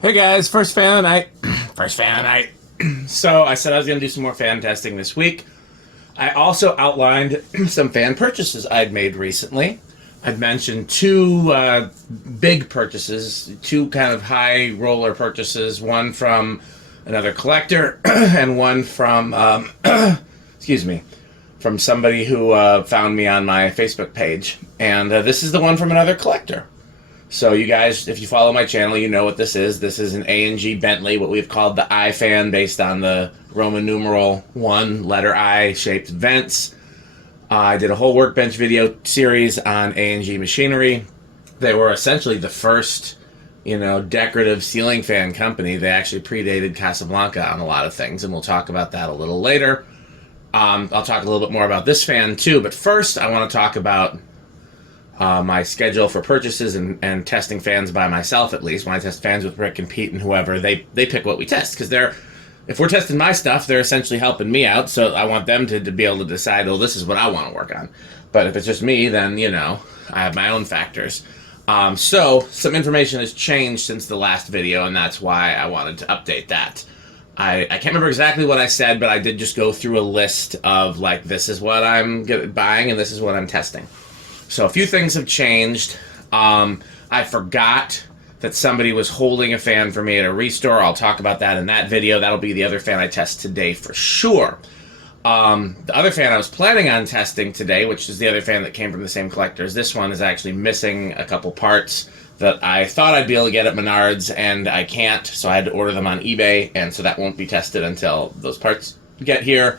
Hey guys, first fan of the night. First fan of the night. So I said I was going to do some more fan testing this week. I also outlined some fan purchases I'd made recently. I'd mentioned two big purchases, two kind of high roller purchases, one from another collector and one from, excuse me, from somebody who found me on my Facebook page. And this is the one from another collector. So you guys, if you follow my channel, you know what this is. This is an A&G Bentley, what we've called the I fan, based on the Roman numeral 1, letter I, shaped vents. I did a whole workbench video series on A&G machinery. They were essentially the first, decorative ceiling fan company. They actually predated Casablanca on a lot of things, and we'll talk about that a little later. I'll talk a little bit more about this fan too, but first I want to talk about my schedule for purchases and testing fans by myself. At least when I test fans with Rick and Pete and whoever, they pick what we test, because if we're testing my stuff, they're essentially helping me out, so I want them to be able to decide, oh, this is what I want to work on. But if it's just me, then I have my own factors. So some information has changed since the last video, and that's why I wanted to update that. I can't remember exactly what I said, but I did just go through a list of, this is what I'm buying and this is what I'm testing. So a few things have changed. I forgot that somebody was holding a fan for me at a restore. I'll talk about that in that video. That'll be the other fan I test today for sure. The other fan I was planning on testing today, which is the other fan that came from the same collector as this one, is actually missing a couple parts that I thought I'd be able to get at Menards, and I can't, so I had to order them on eBay, and so that won't be tested until those parts get here.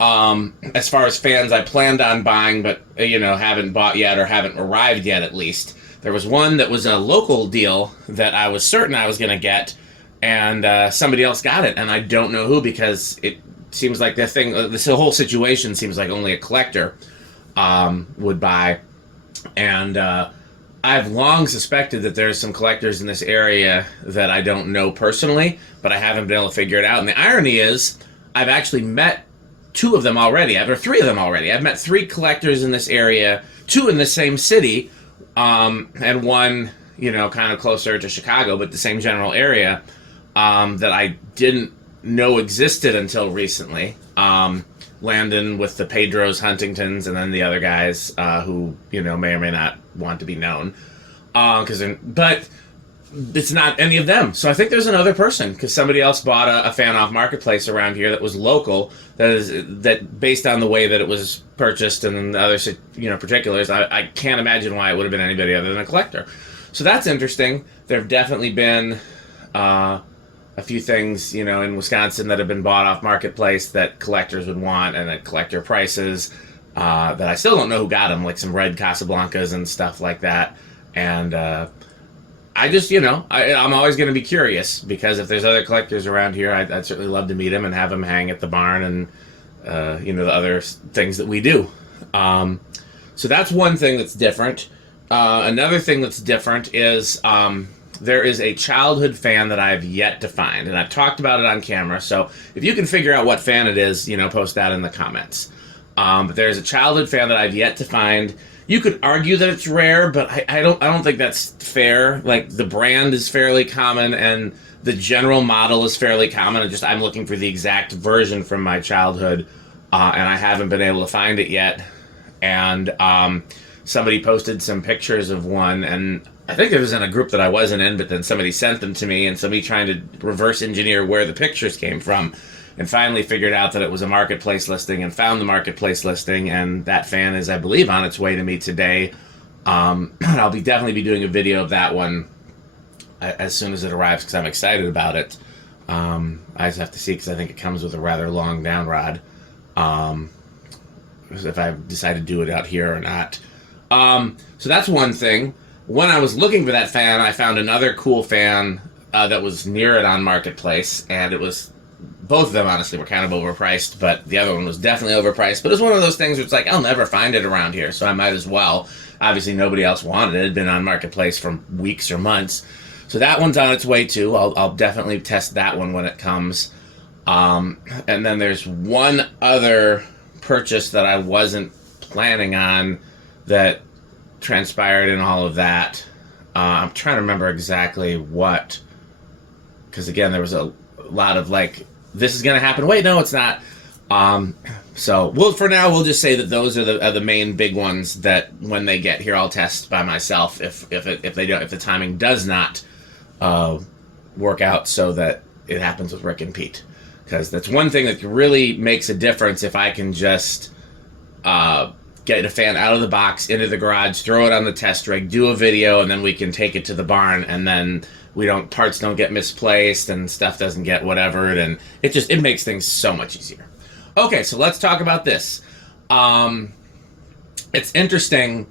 As far as fans I planned on buying, but, haven't bought yet, or haven't arrived yet at least. There was one that was a local deal that I was certain I was going to get, and somebody else got it, and I don't know who, because it seems like this whole situation seems like only a collector would buy. And I've long suspected that there's some collectors in this area that I don't know personally, but I haven't been able to figure it out. And the irony is, I've actually met two of them already, or three of them already. I've met three collectors in this area, two in the same city, and one, kind of closer to Chicago, but the same general area, that I didn't know existed until recently. Landon with the Pedros Huntingtons, and then the other guys who, may or may not want to be known. But it's not any of them. So I think there's another person, because somebody else bought a fan off Marketplace around here that was local, that based on the way that it was purchased and the other particulars, I can't imagine why it would have been anybody other than a collector. So that's interesting. There have definitely been a few things, in Wisconsin that have been bought off Marketplace that collectors would want, and at collector prices, that I still don't know who got them, like some red Casablancas and stuff like that. And I just, I'm always going to be curious, because if there's other collectors around here, I'd certainly love to meet them and have them hang at the barn and, the other things that we do. So that's one thing that's different. Another thing that's different is there is a childhood fan that I've yet to find, and I've talked about it on camera, so if you can figure out what fan it is, post that in the comments. But there's a childhood fan that I've yet to find. You could argue that it's rare, but I don't think that's fair. Like, the brand is fairly common, and the general model is fairly common. I'm looking for the exact version from my childhood, and I haven't been able to find it yet. And somebody posted some pictures of one, and I think it was in a group that I wasn't in, but then somebody sent them to me, and somebody trying to reverse engineer where the pictures came from, and finally figured out that it was a Marketplace listing, and found the Marketplace listing, and that fan is, I believe, on its way to me today. I'll definitely be doing a video of that one as soon as it arrives, because I'm excited about it. I just have to see, because I think it comes with a rather long down rod, if I decide to do it out here or not. So that's one thing. When I was looking for that fan, I found another cool fan that was near it on Marketplace, and it was, both of them honestly were kind of overpriced, but the other one was definitely overpriced. But it was one of those things where it's like, I'll never find it around here, so I might as well. Obviously nobody else wanted it. It had been on Marketplace for weeks or months. So that one's on its way too. I'll definitely test that one when it comes. And then there's one other purchase that I wasn't planning on that transpired in all of that. I'm trying to remember exactly what because again, there was a lot of like, this is going to happen. Wait, no, it's not. So for now, we'll just say that those are the main big ones that when they get here, I'll test by myself if the timing does not work out so that it happens with Rick and Pete, because that's one thing that really makes a difference. If I can just get a fan out of the box into the garage, throw it on the test rig, do a video, and then we can take it to the barn, and then parts don't get misplaced and stuff doesn't get whatevered, and it makes things so much easier. Okay, so let's talk about this. It's interesting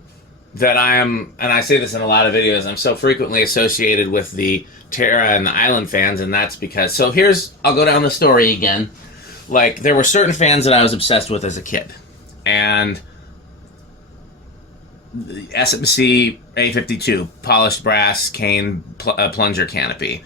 that and I say this in a lot of videos, I'm so frequently associated with the Terra and the Island fans, and that's because, I'll go down the story again. Like, there were certain fans that I was obsessed with as a kid, and the SMC A52, polished brass cane plunger canopy.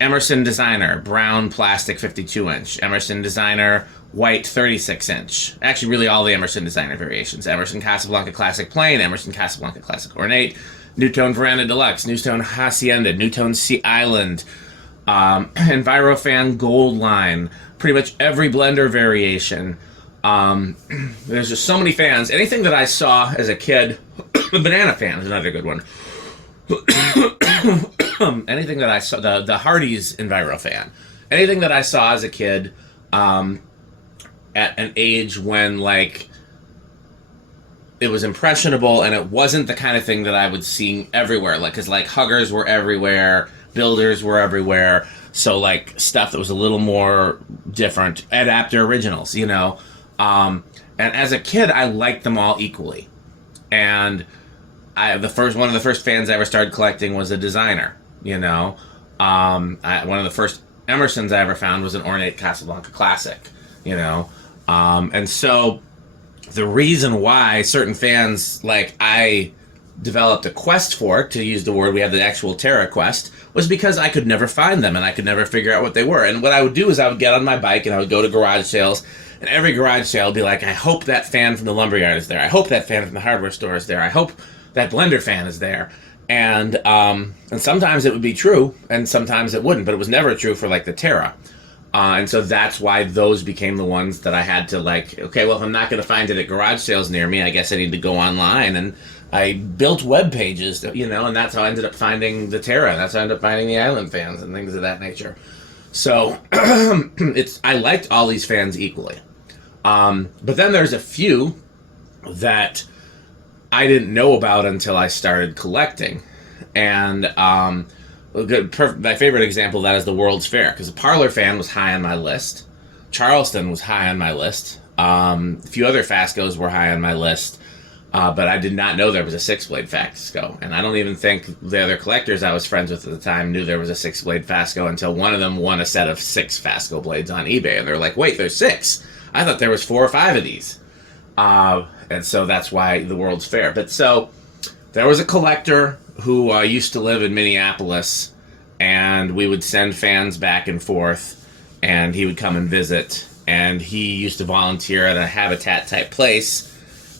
Emerson Designer, brown plastic 52-inch. Emerson Designer, white 36-inch. Actually, really all the Emerson Designer variations. Emerson Casablanca Classic Plain, Emerson Casablanca Classic Ornate, Newtone Veranda Deluxe, Newtone Hacienda, Newtone Sea Island, EnviroFan Gold Line, pretty much every blender variation. There's just so many fans. Anything that I saw as a kid, the Banana Fan is another good one. Anything that I saw, the Hardy's EnviroFan, anything that I saw as a kid, at an age when, like, it was impressionable and it wasn't the kind of thing that I would see everywhere. Like, because, like, huggers were everywhere, builders were everywhere, so, like, stuff that was a little more different, adapter originals, you know. And as a kid, I liked them all equally. And one of the first fans I ever started collecting was a Designer, you know. One of the first Emersons I ever found was an Ornate Casablanca Classic, you know. And so the reason why certain fans, like, I developed a quest for, to use the word, we have the actual Terra quest, was because I could never find them and I could never figure out what they were. And what I would do is I would get on my bike and I would go to garage sales, and every garage sale would be like, I hope that fan from the lumberyard is there. I hope that fan from the hardware store is there. I hope that blender fan is there. And sometimes it would be true and sometimes it wouldn't, but it was never true for, like, the Terra. And so that's why those became the ones that I had to, like, okay, well, if I'm not going to find it at garage sales near me, I guess I need to go online. And I built web pages, you know, and that's how I ended up finding the Terra. That's how I ended up finding the Island fans and things of that nature. So I liked all these fans equally. But then there's a few that I didn't know about until I started collecting. And my favorite example of that is the World's Fair, because the Parlor Fan was high on my list. Charleston was high on my list. A few other Fascos were high on my list, but I did not know there was a 6-blade Fasco. And I don't even think the other collectors I was friends with at the time knew there was a 6-blade Fasco until one of them won a set of 6 Fasco blades on eBay. And they're like, wait, there's 6. I thought there was 4 or 5 of these. And so that's why the World's Fair. But so there was a collector who used to live in Minneapolis, and we would send fans back and forth, and he would come and visit, and he used to volunteer at a Habitat type place,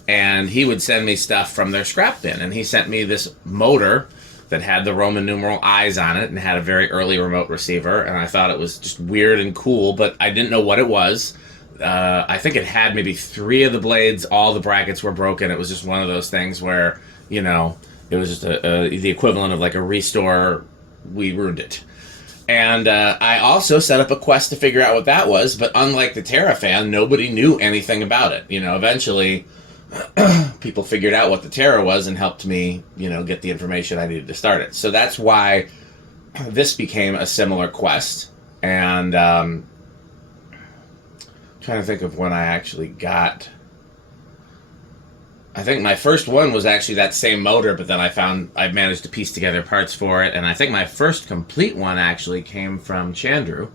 and he would send me stuff from their scrap bin, and he sent me this motor that had the Roman numeral eyes on it and had a very early remote receiver, and I thought it was just weird and cool, but I didn't know what it was. I think it had maybe 3 of the blades, all the brackets were broken. It was just one of those things where, you know, it was just the equivalent of like a restore, we ruined it. And I also set up a quest to figure out what that was, but unlike the Terra Fan, nobody knew anything about it. You know, eventually people figured out what the Terra was and helped me, you know, get the information I needed to start it. So that's why this became a similar quest. And trying to think of when I actually got... I think my first one was actually that same motor, but then I managed to piece together parts for it, and I think my first complete one actually came from Chandru,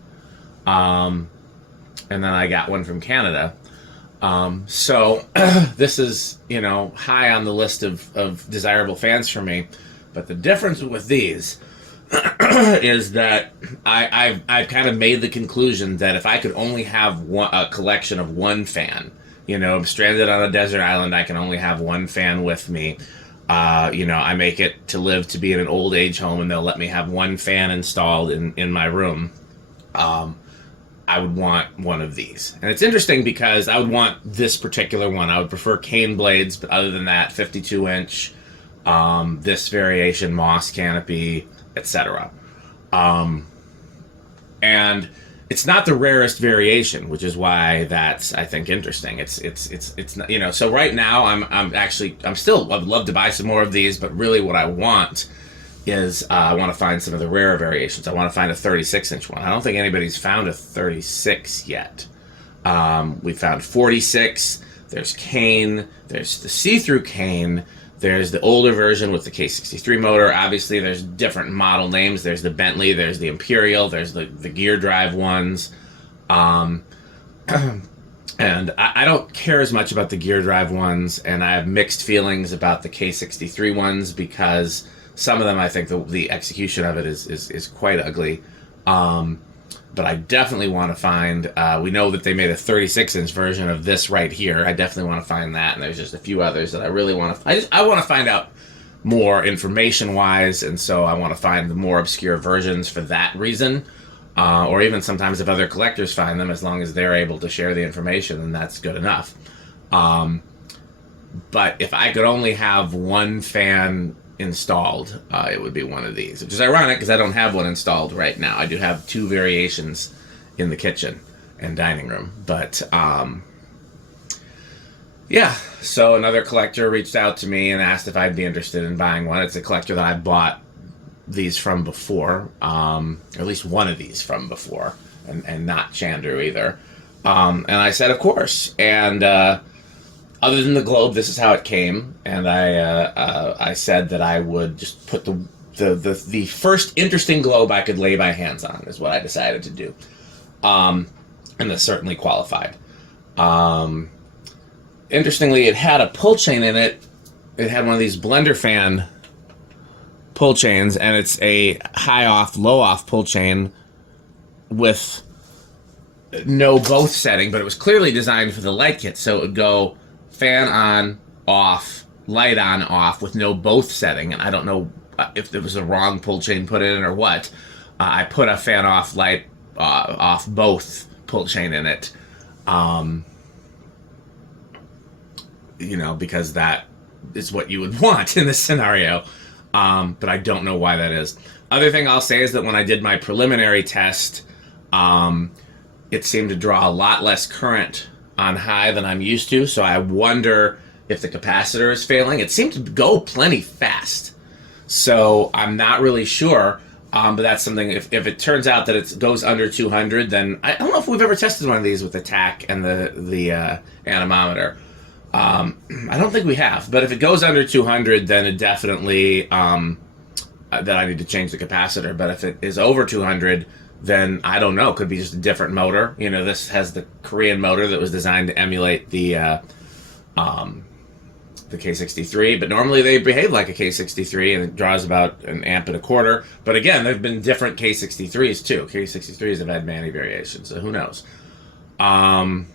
and then I got one from Canada. So this is, you know, high on the list of desirable fans for me, but the difference with these is that I've kind of made the conclusion that if I could only have a collection of one fan, you know, I'm stranded on a desert island, I can only have one fan with me. You know, I make it to live to be in an old age home, and they'll let me have one fan installed in my room. I would want one of these. And it's interesting because I would want this particular one. I would prefer cane blades, but other than that, 52-inch, this variation, moss canopy, etc. And it's not the rarest variation, which is why that's, I think, interesting. It's not, you know, so right now I'm still, I'd love to buy some more of these, but really what I want is I want to find some of the rarer variations. I want to find a 36-inch one. I don't think anybody's found a 36 yet. We found 46. There's cane. There's the see-through cane. There's the older version with the K63 motor. Obviously, there's different model names. There's the Bentley. There's the Imperial. There's the gear drive ones. And I don't care as much about the gear drive ones, and I have mixed feelings about the K63 ones because some of them, I think the execution of it is quite ugly. But I definitely want to find, we know that they made a 36-inch version of this right here. I definitely want to find that, and there's just a few others that I really want to, I want to find out more information-wise, and so I want to find the more obscure versions for that reason. Or even sometimes if other collectors find them, as long as they're able to share the information, then that's good enough. But if I could only have one fan installed, it would be one of these, which is ironic because I don't have one installed right now. I do have two variations in the kitchen and dining room, but yeah, so another collector reached out to me and asked if I'd be interested in buying one. It's a collector that I bought these from before, or at least one of these from before, and not Chandru either. And I said, of course. And other than the globe, this is how it came, and I said that I would just put the first interesting globe I could lay my hands on is what I decided to do, and this certainly qualified. Interestingly, it had a pull chain in it. It had one of these blender fan pull chains, and it's a high off, low off pull chain with no both setting, but it was clearly designed for the light kit, so it would go fan on, off, light on, off, with no both setting. And I don't know if there was a wrong pull chain put in or what. I put a fan off, light off both pull chain in it. You know, because that is what you would want in this scenario. But I don't know why that is. Other thing I'll say is that when I did my preliminary test, it seemed to draw a lot less current on high than I'm used to, so I wonder if the capacitor is failing. It seemed to go plenty fast, so I'm not really sure, but that's something, if it turns out that it goes under 200, then I don't know if we've ever tested one of these with the TAC and the anemometer. I don't think we have, but if it goes under 200, then it definitely, that I need to change the capacitor, but if it is over 200, then I don't know. It could be just a different motor. You know, this has the Korean motor that was designed to emulate the K63, but normally they behave like a K63 and it draws about 1.25 amps. But again, there have been different K63s too. K63s have had many variations, so who knows? I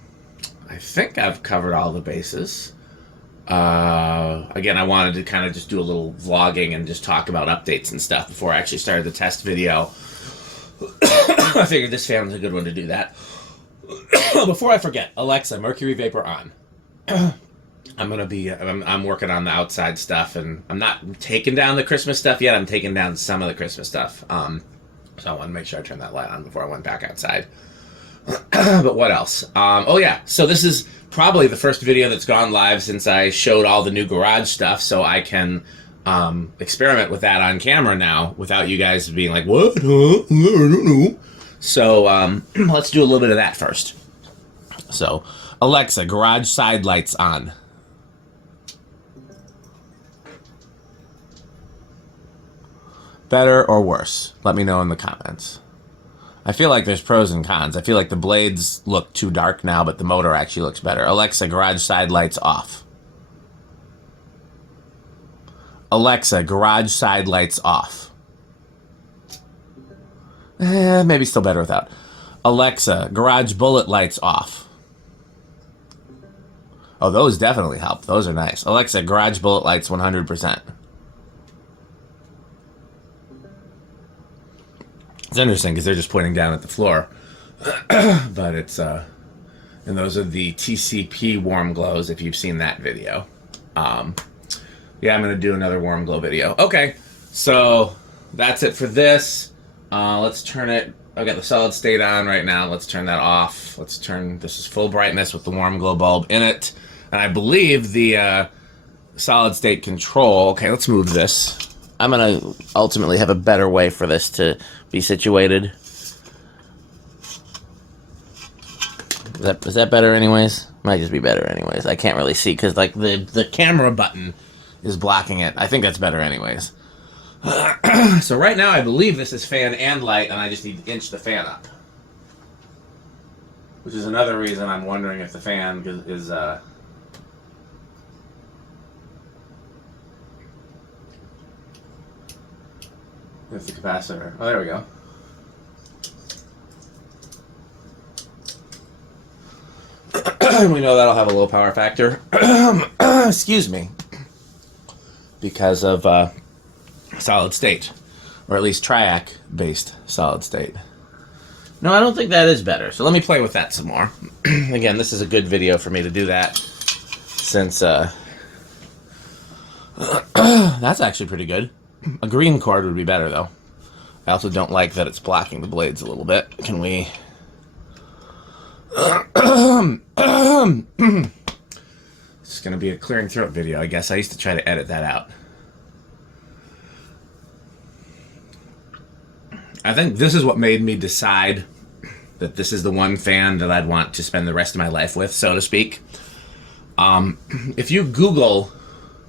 think I've covered all the bases. Again, I wanted to kind of just do a little vlogging and just talk about updates and stuff before I actually started the test video. I figured this fan was a good one to do that. Before I forget, Alexa, mercury vapor on. I'm working on the outside stuff, and I'm not taking down the Christmas stuff yet. I'm taking down some of the Christmas stuff. So I want to make sure I turn that light on before I went back outside. But what else? Oh yeah, so this is probably the first video that's gone live since I showed all the new garage stuff, so I can experiment with that on camera now without you guys being like, what? Huh? I don't know. So let's do a little bit of that first. So, Alexa, garage side lights on. Better or worse? Let me know in the comments. I feel like there's pros and cons. I feel like the blades look too dark now, but the motor actually looks better. Alexa, garage side lights off. Alexa, garage side lights off. Maybe still better without. Alexa, garage bullet lights off. Oh, those definitely help. Those are nice. Alexa, garage bullet lights 100%. It's interesting because they're just pointing down at the floor. But it's, and those are the TCP warm glows, if you've seen that video. Yeah, I'm going to do another warm glow video. Okay, so that's it for this. Let's turn it. I've got the solid state on right now. Let's turn that off. Let's turn, this is full brightness with the warm glow bulb in it. And I believe the solid state control, okay, let's move this. I'm going to ultimately have a better way for this to be situated. Is that better anyways? Might just be better anyways. I can't really see because like the camera button is blocking it. I think that's better anyways. So right now I believe this is fan and light, and I just need to inch the fan up. Which is another reason I'm wondering if the fan is with the capacitor. Oh, there we go. We know that'll have a low power factor. Excuse me. Because of solid state. Or at least triac based solid state. No, I don't think that is better. So let me play with that some more. Again, this is a good video for me to do that. Since that's actually pretty good. A green cord would be better though. I also don't like that it's blocking the blades a little bit. Can we... It's going to be a clearing throat video, I guess. I used to try to edit that out. I think this is what made me decide that this is the one fan that I'd want to spend the rest of my life with, so to speak. If you Google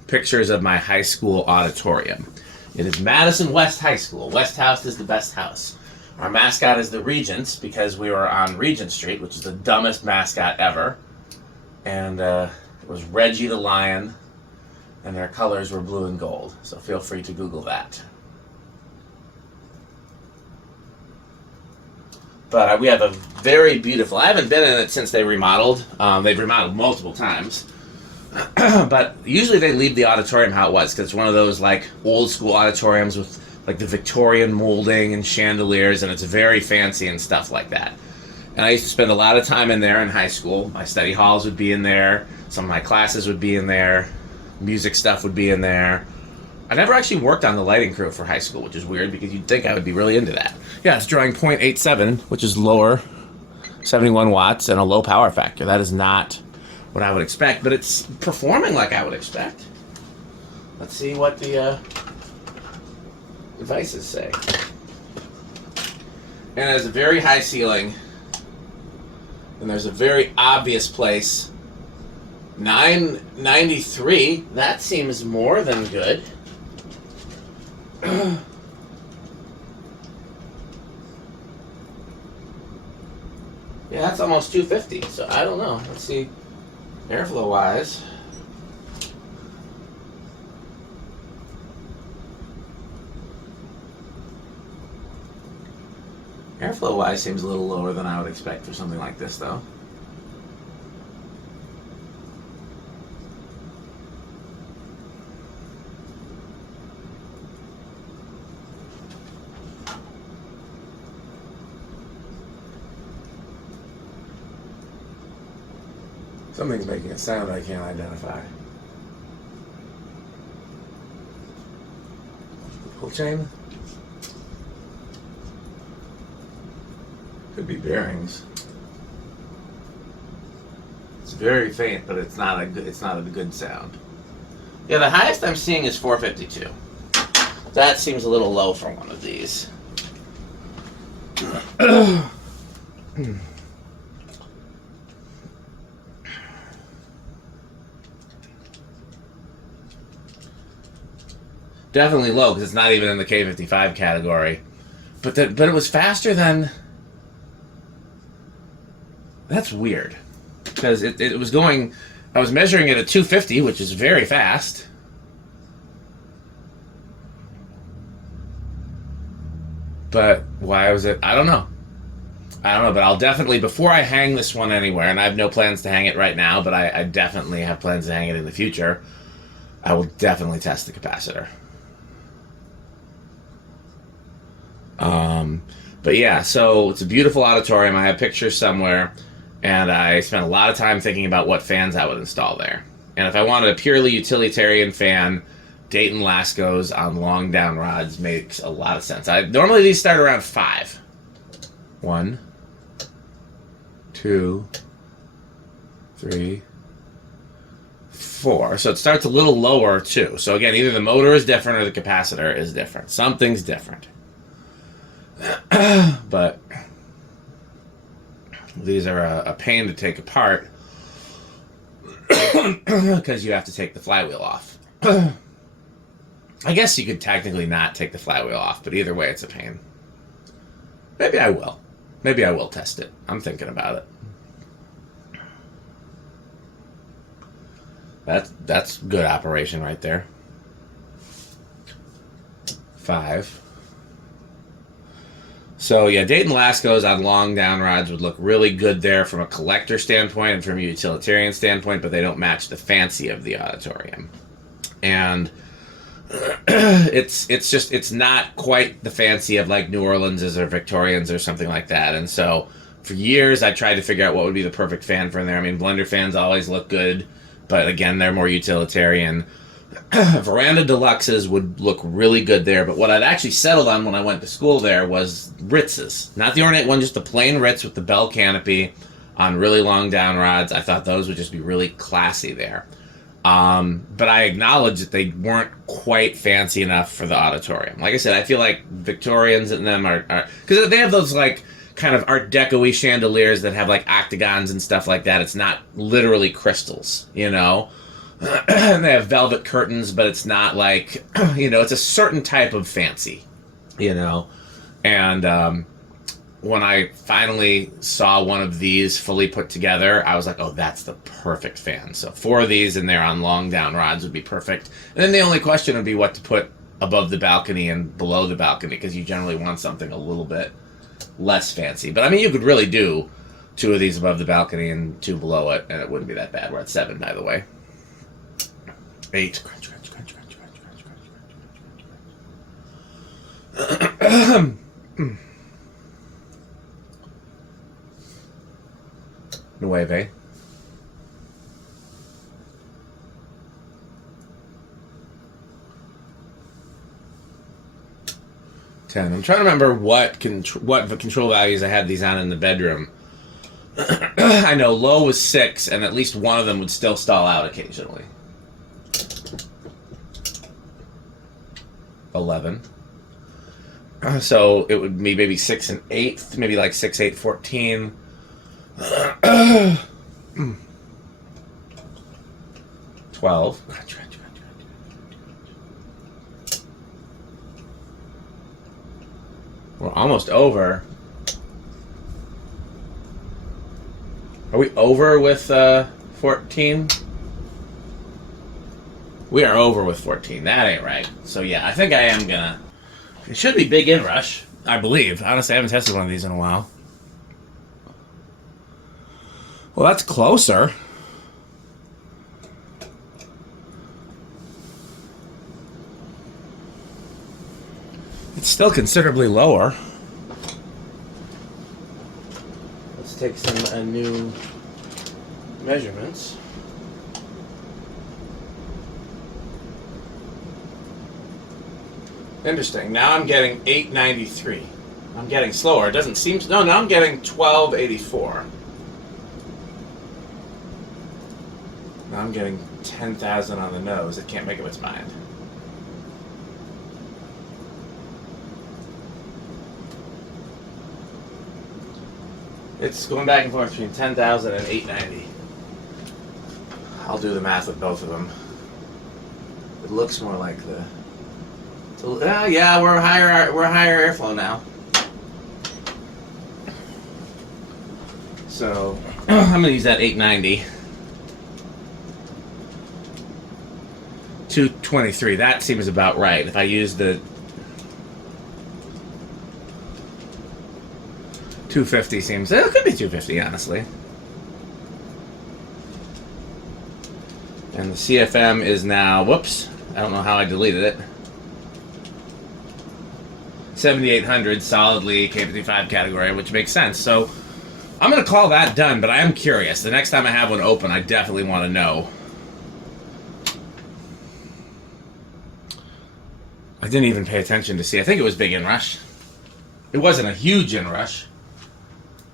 pictures of my high school auditorium, it is Madison West High School. West House is the best house. Our mascot is the Regents because we were on Regent Street, which is the dumbest mascot ever. And it was Reggie the Lion, and their colors were blue and gold. So feel free to Google that. But we have a very beautiful... I haven't been in it since they remodeled. They've remodeled multiple times. But usually they leave the auditorium how it was, because it's one of those like old school auditoriums with like the Victorian molding and chandeliers, and it's very fancy and stuff like that. And I used to spend a lot of time in there in high school. My study halls would be in there. Some of my classes would be in there. Music stuff would be in there. I never actually worked on the lighting crew for high school, which is weird because you'd think I would be really into that. Yeah, it's drawing 0.87, which is lower, 71 watts, and a low power factor. That is not what I would expect, but it's performing like I would expect. Let's see what the devices say. And it has a very high ceiling, and there's a very obvious place. 993, that seems more than good. Yeah, that's almost 250, so I don't know. Let's see, airflow wise. Airflow wise seems a little lower than I would expect for something like this, though. Something's making a sound I can't identify. Pull chain? Could be bearings. It's very faint, but it's not a good sound. Yeah, the highest I'm seeing is 452. That seems a little low for one of these. Definitely low because it's not even in the K55 category. But it was faster than... That's weird. Because it was going... I was measuring it at 250, which is very fast. But why was it... I don't know. I don't know, but I'll definitely, before I hang this one anywhere, and I have no plans to hang it right now, but I definitely have plans to hang it in the future, I will definitely test the capacitor. But yeah, so it's a beautiful auditorium. I have pictures somewhere, and I spent a lot of time thinking about what fans I would install there. And if I wanted a purely utilitarian fan, Dayton Lascos on long down rods makes a lot of sense. Normally these start around 5. 1, 2, 3, 4. So it starts a little lower too. So again, either the motor is different or the capacitor is different. Something's different. But these are a pain to take apart because you have to take the flywheel off. I guess you could technically not take the flywheel off, but either way, it's a pain. Maybe I will. Maybe I will test it. I'm thinking about it. That's good operation right there. 5. So yeah, Dayton Lascos on long down rods would look really good there from a collector standpoint and from a utilitarian standpoint, but they don't match the fancy of the auditorium. And it's not quite the fancy of like New Orleans or Victorians or something like that. And so for years I tried to figure out what would be the perfect fan for in there. I mean, blender fans always look good, but again, they're more utilitarian. Veranda Deluxes would look really good there, but what I'd actually settled on when I went to school there was Ritzes. Not the ornate one, just the plain Ritz with the bell canopy on really long down rods. I thought those would just be really classy there. But I acknowledge that they weren't quite fancy enough for the auditorium. Like I said, I feel like Victorians and them are because they have those like kind of Art Deco-y chandeliers that have like octagons and stuff like that. It's not literally crystals, you know? And they have velvet curtains, but it's not like, you know, it's a certain type of fancy, you know? And when I finally saw one of these fully put together, I was like, oh, that's the perfect fan. So 4 of these in there on long down rods would be perfect. And then the only question would be what to put above the balcony and below the balcony, because you generally want something a little bit less fancy. But I mean, you could really do 2 of these above the balcony and 2 below it, and it wouldn't be that bad. We're at 7, by the way. 8. Nueve. 10. I'm trying to remember what the control values I had these on in the bedroom. I know low was 6, and at least one of them would still stall out occasionally. 11. So it would be maybe 6 and 8, maybe like 6, 8, 14. 12. We're almost over. Are we over with 14? We are over with 14. That ain't right. So yeah, I think I am gonna... It should be big inrush, I believe. Honestly, I haven't tested one of these in a while. Well, that's closer. It's still considerably lower. Let's take some new measurements. Interesting. Now I'm getting 893. I'm getting slower. It doesn't seem to... No, now I'm getting 1284. Now I'm getting 10,000 on the nose. It can't make up its mind. It's going back and forth between 10,000 and 890. I'll do the math with both of them. It looks more like the... yeah, we're higher airflow now. So I'm gonna use that 890. 223. That seems about right. If I use the 250 seems... It could be 250, honestly. And the CFM is now... Whoops. I don't know how I deleted it. 7,800, solidly K55 category, which makes sense. So I'm going to call that done, but I am curious. The next time I have one open, I definitely want to know. I didn't even pay attention to see. I think it was big inrush. It wasn't a huge inrush.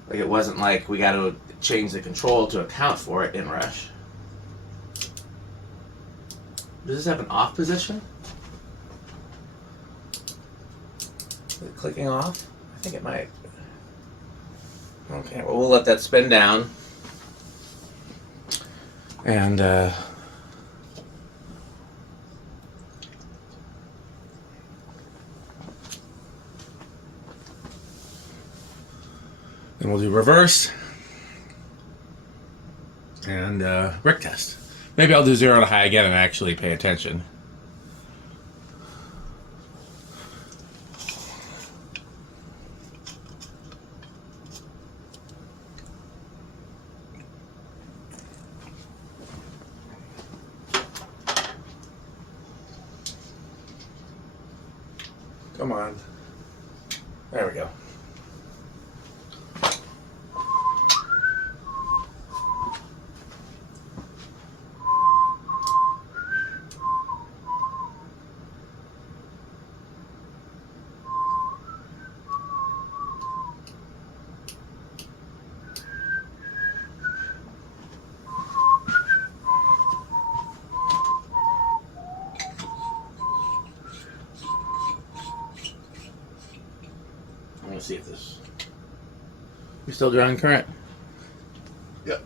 Like, it wasn't like we got to change the control to account for it inrush. Does this have an off position? Is it clicking off? I think it might. Okay, well, we'll let that spin down. And, and we'll do reverse and Rick test. Maybe I'll do 0 to high again and actually pay attention. Come on. There we go. See if this... You still drawing current? Yep.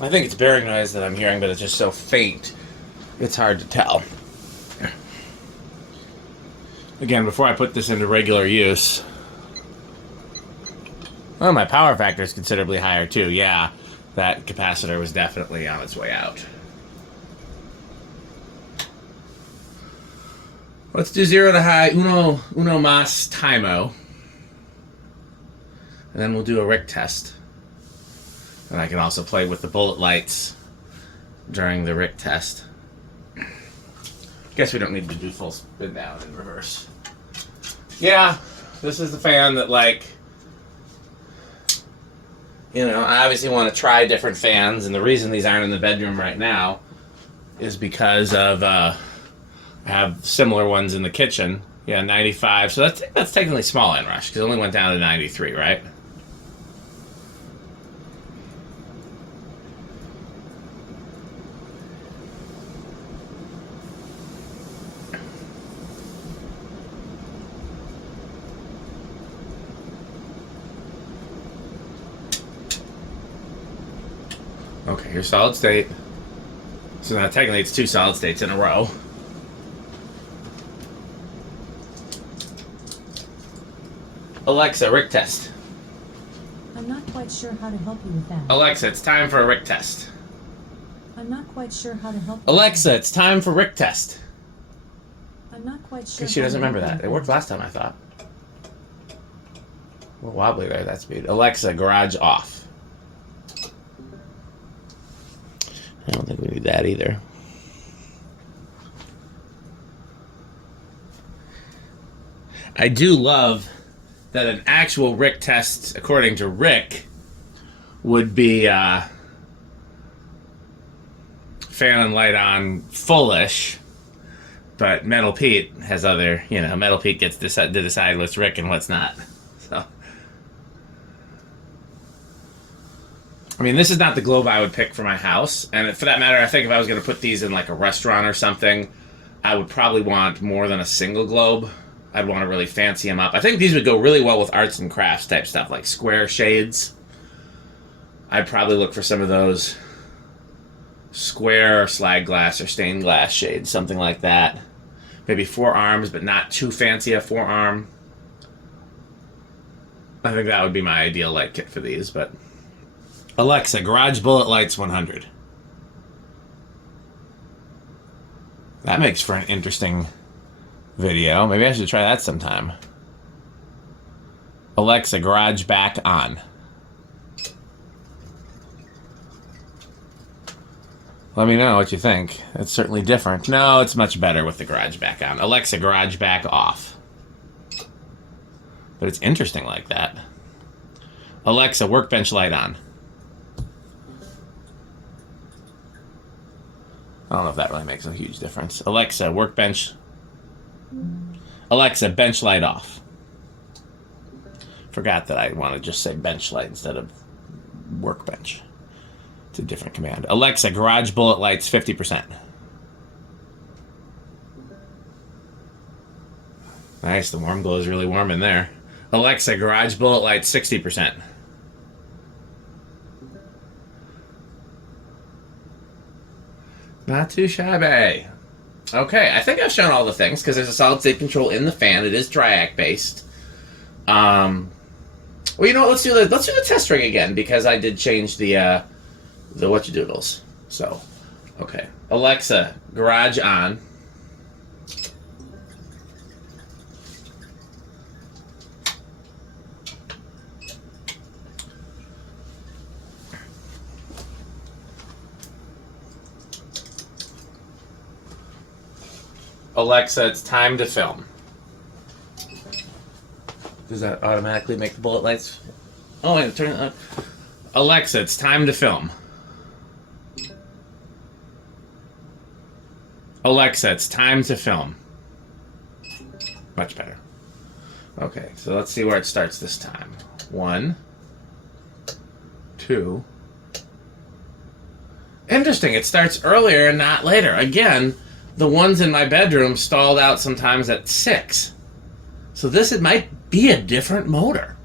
I think it's bearing noise that I'm hearing, but it's just so faint, it's hard to tell. Again, before I put this into regular use... Well, my power factor is considerably higher, too. Yeah, that capacitor was definitely on its way out. Let's do 0 to high, uno mas timeo. And then we'll do a Rick test. And I can also play with the bullet lights during the Rick test. Guess we don't need to do full spin down in reverse. Yeah, this is the fan that, like, you know, I obviously want to try different fans, and the reason these aren't in the bedroom right now is because of, I have similar ones in the kitchen. Yeah, 95, so that's technically small inrush, because it only went down to 93, right? Okay, here's solid state. So now technically it's 2 solid states in a row. Alexa, Rick test. I'm not quite sure how to help you with that. Alexa, it's time for a Rick test. I'm not quite sure how to help you. Alexa, it's time for Rick test. I'm not quite sure. Because she doesn't remember that. It worked last time, I thought. A little wobbly there, that speed. Alexa, garage off. I don't think we need that either. I do love that an actual Rick test, according to Rick, would be fan and light on fullish, but Metal Pete has other, you know, Metal Pete gets to decide what's Rick and what's not. So, I mean, this is not the globe I would pick for my house, and for that matter, I think if I was going to put these in like a restaurant or something, I would probably want more than a single globe. I'd want to really fancy them up. I think these would go really well with arts and crafts type stuff, like square shades. I'd probably look for some of those square slag glass or stained glass shades, something like that. Maybe 4 arms, but not too fancy a 4-arm. I think that would be my ideal light kit for these, but... Alexa, garage bullet lights 100. That makes for an interesting video. Maybe I should try that sometime. Alexa, garage back on. Let me know what you think. It's certainly different. No, it's much better with the garage back on. Alexa, garage back off. But it's interesting like that. Alexa, workbench light on. I don't know if that really makes a huge difference. Alexa, workbench. Alexa, bench light off. Forgot that I want to just say bench light instead of workbench. It's a different command. Alexa, garage bullet lights 50%. Nice, the warm glow is really warm in there. Alexa, garage bullet lights 60%. Not too shabby. Okay, I think I've shown all the things because there's a solid state control in the fan. It is triac based. Well, you know what? Let's do the test ring again because I did change the whatchadoodles. So, okay, Alexa, garage on. Alexa, it's time to film. Does that automatically make the bullet lights? Oh, wait, turn it up. Alexa, it's time to film. Alexa, it's time to film. Much better. Okay, so let's see where it starts this time. 1, 2. Interesting, it starts earlier and not later. Again, the ones in my bedroom stalled out sometimes at 6. So it might be a different motor.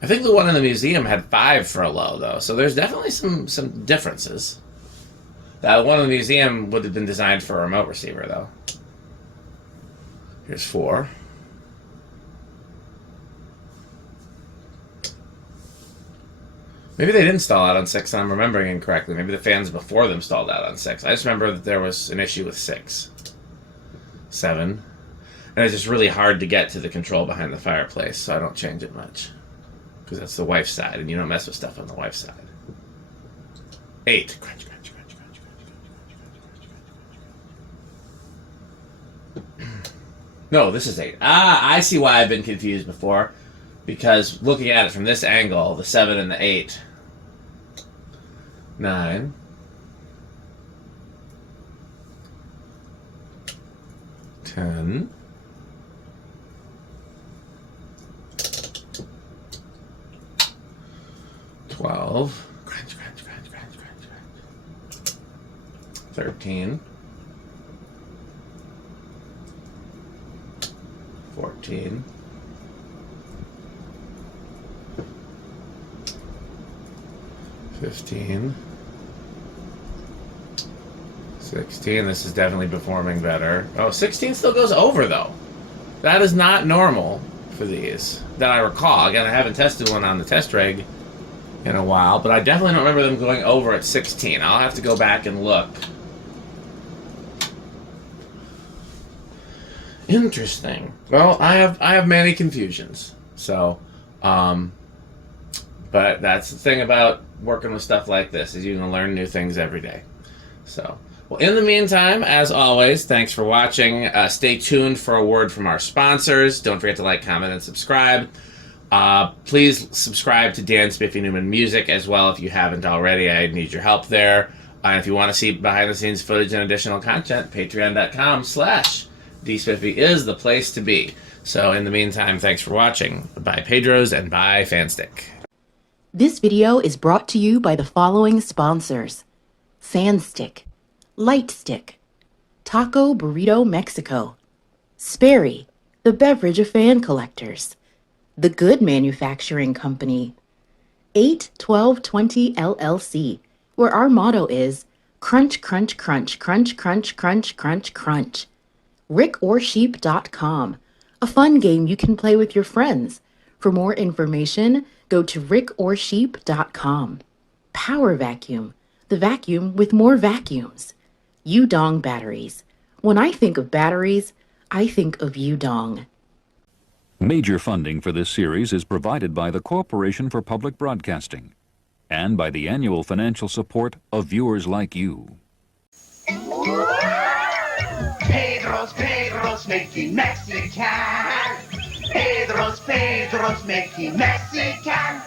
I think the one in the museum had 5 for a low, though. So there's definitely some differences. That one in the museum would have been designed for a remote receiver, though. Here's 4. Maybe they didn't stall out on 6, and I'm remembering incorrectly. Maybe the fans before them stalled out on 6. I just remember that there was an issue with 6. 7. And it's just really hard to get to the control behind the fireplace, so I don't change it much. Because that's the wife's side, and you don't mess with stuff on the wife's side. 8. Crunch, crunch, crunch, crunch, crunch, crunch. No, this is 8. Ah, I see why I've been confused before. Because looking at it from this angle, the 7 and the 8... 9. 10. 12. Crunch, crunch, crunch, crunch, crunch, crunch. 13. 14. 15. 16. This is definitely performing better. Oh, 16 still goes over, though. That is not normal for these, that I recall. Again, I haven't tested one on the test rig in a while, but I definitely don't remember them going over at 16. I'll have to go back and look. Interesting. Well, I have many confusions. So, but that's the thing about working with stuff like this, is you can learn new things every day. So, well, in the meantime, as always, thanks for watching. Stay tuned for a word from our sponsors. Don't forget to like, comment, and subscribe. Please subscribe to Dan Spiffy Newman Music as well if you haven't already. I need your help there. And if you want to see behind-the-scenes footage and additional content, patreon.com/dspiffy is the place to be. So in the meantime, thanks for watching. Bye Pedros and bye Fanstick. This video is brought to you by the following sponsors: Sandstick, Lightstick, Taco Burrito Mexico, Sperry, the beverage of fan collectors, The Good Manufacturing Company, 8-12-20 LLC, where our motto is crunch, crunch, crunch, crunch, crunch, crunch, crunch, crunch. RickOrSheep.com, a fun game you can play with your friends. For more information, go to rickorsheep.com. Power Vacuum, the vacuum with more vacuums. Yudong batteries. When I think of batteries, I think of Yudong. Major funding for this series is provided by the Corporation for Public Broadcasting and by the annual financial support of viewers like you. Pedro's making Mexican. Pedro's making Mexican.